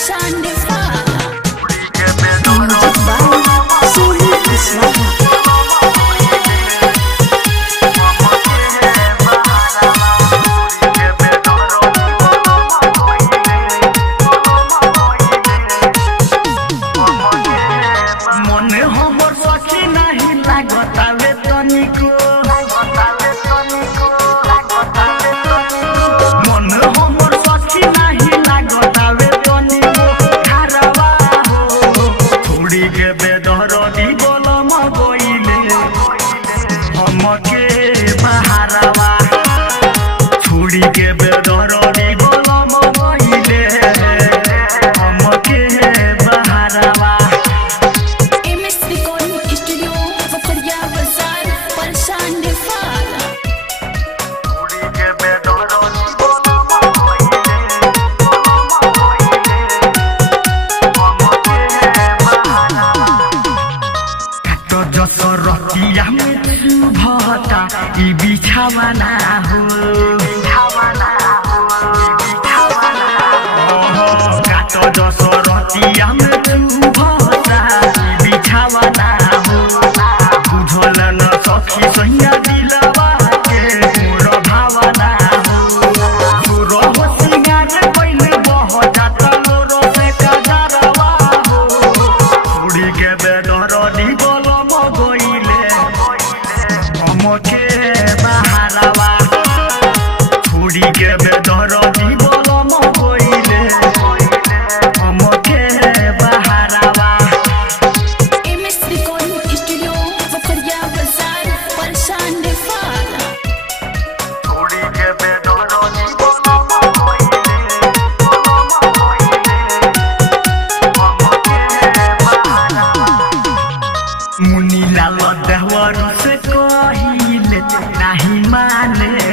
परेशान सोनी कुशवाहा। बिछावाना हो काटो जसो रतिया में तू भसा बिछावाना हो बुझल न सखी सैया दिलवा के मोर भावना हो तोर हो सिंगार पहिले बह जात मोर से कजरवा हो उड़ी के बेदर दी बोलम गइले हमके के बेदर दी बोलम गइले हमके बहारवा। एमएस रिकॉर्डिंग स्टूडियो बकरिया बाजार परेशान डिफाल। छोड़ी के बेदर दी बोलम गइले हमके बहारवा। मुनी लाल देवर से कहिले नाही माने